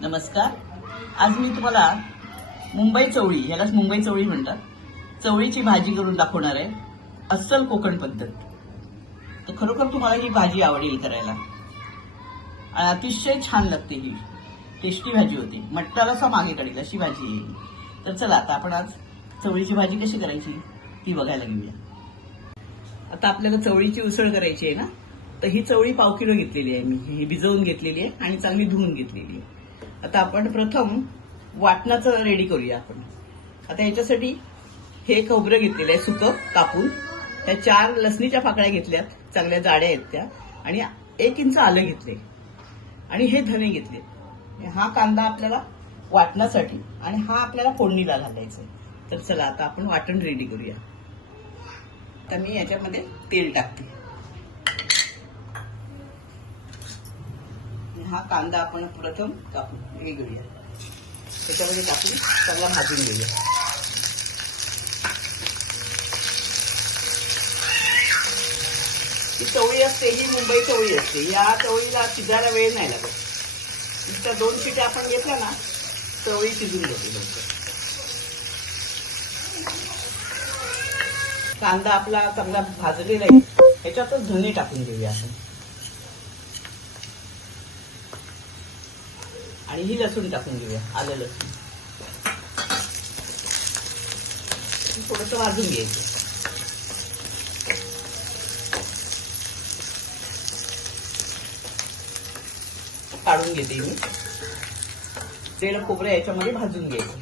नमस्कार. आज मी तुम्हाला मुंबई चवळी यालाच मुंबई चवळी म्हणतात. चवळीची भाजी करून दाखवणार आहे. अस्सल कोकण पद्धत. तर खरोखर तुम्हाला ही भाजी आवडेल करायला. आणि अतिशय छान लागते ही. टेस्टी भाजी होती. मट्टाला असा मागे काढेल अशी भाजी आहे ही. तर चला आता आपण आज चवळीची भाजी कशी करायची ती बघायला घेऊया. आता आपल्याला चवळीची उसळ करायची आहे ना? तर ही चवळी पाव किलो घेतलेली आहे मी. ही भिजवून घेतलेली आहे आणि चांगली धुवून घेतलेली आहे. आता आपण प्रथम वाटणाचं रेडी करूया आपण. आता याच्यासाठी हे खोबरं घेतलेलं आहे सुकं कापून. त्या चार लसणीच्या पाकळ्या घेतल्यात. चांगल्या जाड्या आहेत त्या. आणि एक इंच आलं घेतले आणि हे धने घेतले. हा कांदा आपल्याला वाटण्यासाठी आणि हा आपल्याला फोडणीला घालायचा आहे तर चला आता आपण वाटण रेडी करूया. तर मी याच्यामध्ये तेल टाकते. हा कांदा आपण प्रथम कापून वेगळूया त्याच्यामध्ये टाकून चांगला भाजून घेऊया. ही चवळी असते ही मुंबई चवळी असते. या चवळीला शिजायला वेळ नाही लागत. नुसत्या दोन शिट्या आपण घेतल्या ना चवळी शिजून जाते लवकर कांदा आपला चांगला भाजलेला आहे. ह्याच्यातच धने टाकून देऊया आपण. आणि ही लसूण टाकून घेऊया आलं लसूण. थोडस भाजून घ्यायचं. काढून घेते मी. तेल खोबरं याच्यामध्ये भाजून घ्यायचं.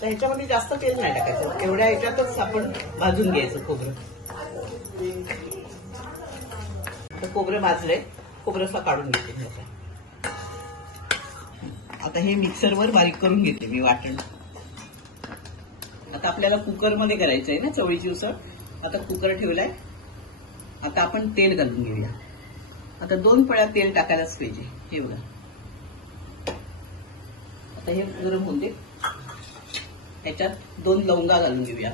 तर ह्याच्यामध्ये जास्त तेल नाही टाकायचं. एवढ्या याच्यातच आपण भाजून घ्यायचं खोबरं. तर खोबरं भाजलंय. खोबरं काढून घेते मी आता हे मिक्सरवर बारीक करून घेते मी वाटण. आता आपल्याला कुकरमध्ये करायचं आहे ना चवळीची उसळ. आता कुकर ठेवलाय. आता आपण तेल घालून घेऊया. आता दोन पळ्या तेल टाकायलाच पाहिजे. हे बघा. आता हे गरम होऊन दे. ह्याच्यात दोन लवंगा घालून घेऊया.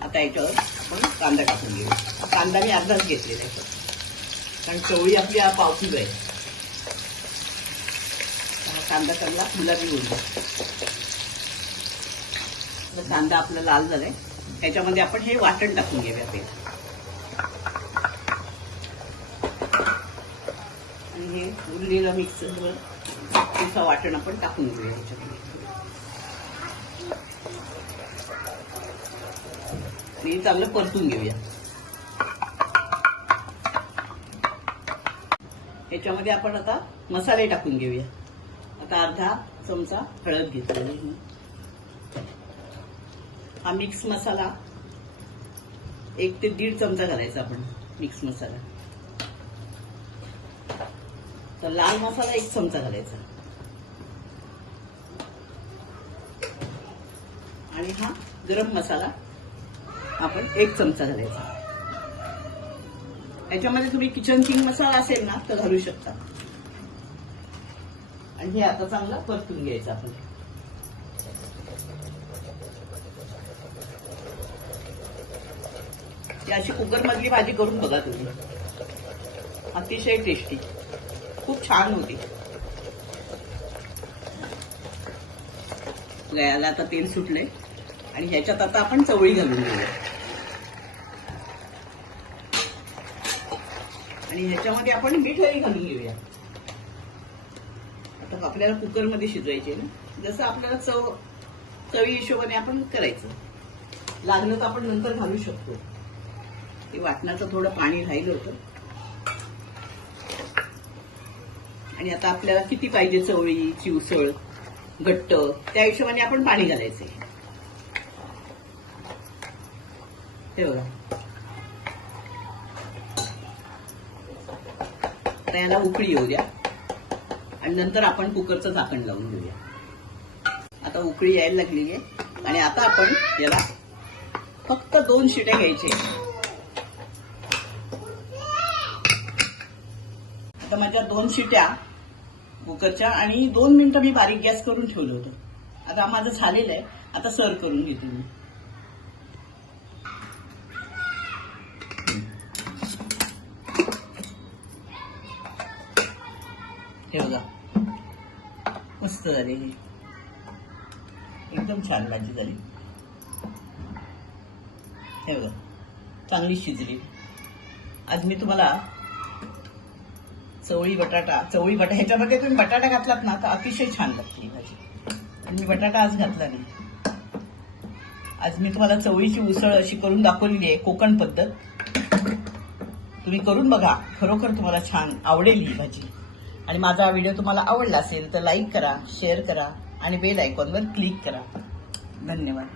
आता याच्यावर आपण कांदा टाकून घेऊया. कांदा मी अर्धाच घेतलेला आहे. कारण चवळी आपली हा आहे हा कांदा चांगला गुलाबी होऊन कांदा आपला लाल झालाय. त्याच्यामध्ये आपण हे वाटण टाकून घेऊया ते. आणि हे उरलेलं मिक्सरवर तिचं वाटण आपण टाकून घेऊया याच्यामध्ये हे चांगलं परतून घेऊया. याच्यामध्ये आपण आता मसाले टाकून घेऊया. आता अर्धा चमचा हळद घेतलेली हा मिक्स मसाला एक ते दीड चमचा घालायचा आपण मिक्स मसाला. तर लाल मसाला एक चमचा घालायचा. आणि हा गरम मसाला आपण एक चमचा घालायचा. याच्यामध्ये तुम्ही किचन किंग मसाला असेल ना तर घालू शकता. आणि हे आता चांगलं परतून घ्यायचं आपण. अशी कुकर मधली भाजी करून बघा तुम्ही. अतिशय टेस्टी खूप छान होती. गळ्याला आता तेल सुटलंय. आणि ह्याच्यात आता आपण चवळी घालून घेऊया. आणि ह्याच्यामध्ये आपण मीठही घालून घेऊया. आता आपल्याला कुकरमध्ये शिजवायचे ना जसं आपल्याला चव चवी हिशोबाने आपण करायचं. लागलं तर आपण नंतर घालू शकतो. ते वाटणाचं थोडं पाणी राहिलं होतं. आणि आता आपल्याला किती पाहिजे चवळी चिवसळ घट्ट त्या हिशोबाने आपण पाणी घालायचंय हे बघा. आता याला उकळी येऊ द्या. आणि नंतर आपण कुकरचं झाकण लावून घेऊया. आता उकळी यायला लागलेली आहे. आणि आता आपण याला फक्त दोन शिट्या घ्यायचे आता माझ्या दोन शिट्या कुकरच्या आणि दोन मिनिटं मी बारीक गॅस करून ठेवलं होतं. आता माझं झालेलं आहे. आता सर्व करून घेते मी. हे बघा मस्त झाली एकदम छान भाजी झाली. हे बघा चांगली शिजली. आज मी तुम्हाला चवळी बटाटा चवळी बटाटा ह्याच्यामध्ये तुम्ही बटाटा घातलात ना तर अतिशय छान लागते भाजी. आणि मी बटाटा आज घातला नाही. आज मी तुम्हाला चवळीची उसळ अशी करून दाखवलेली आहे कोकण पद्धत. तुम्ही करून बघा खरोखर तुम्हाला छान आवडेल ही भाजी. आणि माझा व्हिडिओ तुम्हाला आवडला असेल तर लाईक करा शेअर करा आणि बेल आयकॉनवर क्लिक करा. धन्यवाद.